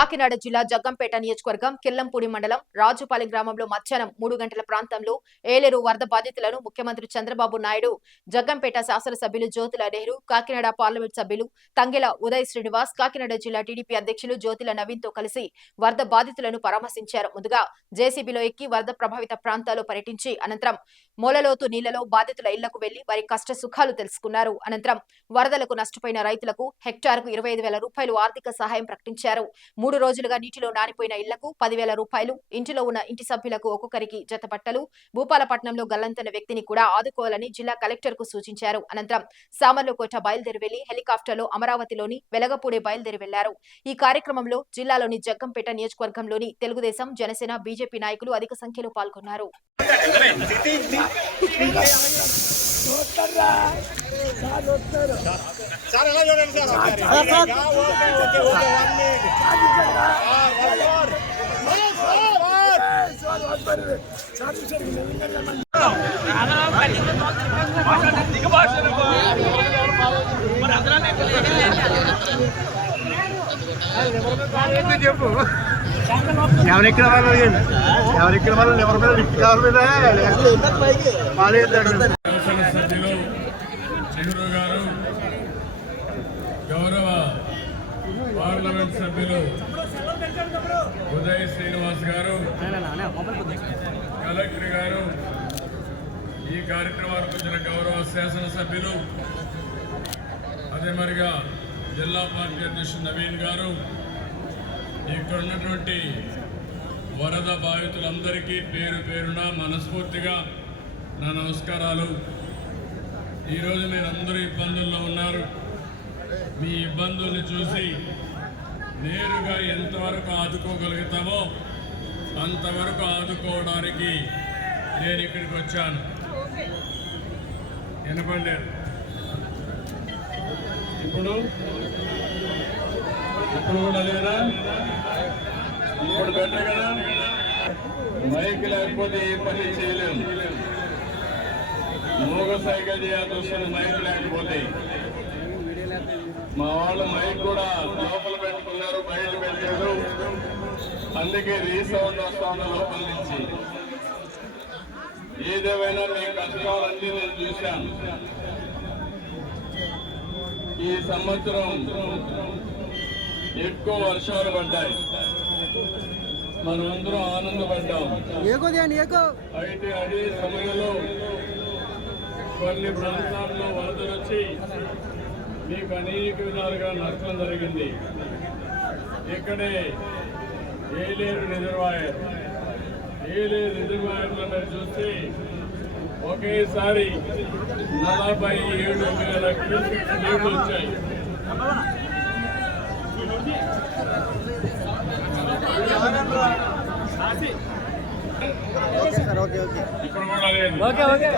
కాకినాడ జిల్లా జగ్గంపేట నియోజకవర్గం కిల్లంపూడి మండలం రాజుపాలెం గ్రామంలో మధ్యాహ్నం మూడు గంటల ప్రాంతంలో ఏలేరు వరద బాధితులను ముఖ్యమంత్రి చంద్రబాబు నాయుడు జగ్గంపేట శాసనసభ్యులు జ్యోతుల నెహ్రూ కాకినాడ పార్లమెంట్ సభ్యులు తంగెల ఉదయ్ శ్రీనివాస్ కాకినాడ జిల్లా టీడీపీ అధ్యక్షులు జ్యోతుల నవీన్తో కలిసి వరద బాధితులను పరామర్శించారు. ముందుగా జేసీబీలో ఎక్కి వరద ప్రభావిత ప్రాంతాల్లో పర్యటించి అనంతరం మూలలోతు నీళ్ళలో బాధితుల ఇళ్ళకు వెళ్ళి వారి కష్ట సుఖాలు తెలుసుకున్నారు. అనంతరం వరదలకు నష్టపోయిన రైతులకు హెక్టార్కు ఇరవై ఐదు వేల రూపాయలు ఆర్థిక సహాయం ప్రకటించారు. మూడు రోజులుగా నీటిలో నానిపోయిన ఇళ్ళకు పదివేల రూపాయలు ఇంటిలో ఉన్న ఇంటి సభ్యులకు ఒక్కొక్కరికి జత బట్టలు భూపాలపట్నంలో గల్లంతైన వ్యక్తిని కూడా ఆదుకోవాలని జిల్లా కలెక్టర్కు సూచించారు. అనంతరం సామర్లకోట బయలుదేరి వెళ్ళి హెలికాప్టర్లో అమరావతిలోని వెలగపూడి బయలుదేరి వెళ్ళారు. ఈ కార్యక్రమంలో జిల్లాలోని జగ్గంపేట నియోజకవర్గంలోని తెలుగుదేశం జనసేన బీజేపీ నాయకులు అధిక సంఖ్యలో పాల్గొన్నారు. సార్ ఎలా చూడండి సార్? ఒకసారి. Okay okay okay one minute. చెప్పు ఎవరెక్కడ వాళ్ళు ఎవరెక్కడ వాళ్ళు ఎవరి మీద లిఫ్ట్ కావాలి మీద పాలేద్దాడు శాసనసభ్యులు గారు గౌరవ పార్లమెంట్ సభ్యులు ఉదయ్ శ్రీనివాస్ గారు కలెక్టర్ గారు ఈ కార్యక్రమానికి వచ్చిన గౌరవ శాసనసభ్యులు అదే మరిగా జిల్లా పార్టీ అధ్యక్షుడు నవీన్ గారు ఇక్కడ ఉన్నటువంటి వరద బాధితులందరికీ పేరు పేరున మనస్ఫూర్తిగా నా నమస్కారాలు. ఈరోజు మీరు అందరూ ఇబ్బందుల్లో ఉన్నారు. మీ ఇబ్బందుల్ని చూసి నేరుగా ఎంతవరకు ఆదుకోగలుగుతామో అంతవరకు ఆదుకోవడానికి నేను ఇక్కడికి వచ్చాను. వినపండి ఇప్పుడు? ఇప్పుడు కూడా లేదా? ఇప్పుడు బెటర్ కదా? మైక్ లేకపోతే ఏ పని చేయలేము. మూగ సైకిల్ చేయాల్సి వస్తుంది మైక్ లేకపోతే. మా వాళ్ళు మైక్ కూడా లోపల పెట్టుకున్నారు బయట పెట్టారు. అందుకే రీసౌండ్ వస్తుంది లోపల నుంచి. ఏదేమైనా మీ కష్టాలన్నీ నేను చూశాను. ఈ సంవత్సరం ఎక్కువ వర్షాలు పడ్డాయి. మనమందరం ఆనందపడ్డాం. అయితే అదే సమయంలో కొన్ని ప్రాంతాల్లో వరదలు వచ్చి మీకు అనేక విధాలుగా నష్టం జరిగింది. ఇక్కడే ఏలేరు రిజర్వాయర్. ఏలేరు రిజర్వాయర్లో మీరు చూస్తే ఒకేసారి నలభై ఏడు వేల క్యూసెక్స్ నీళ్ళు వచ్చాయి. Okay sir okay okay. ఇక్కడ కూడా లేదు. Okay okay.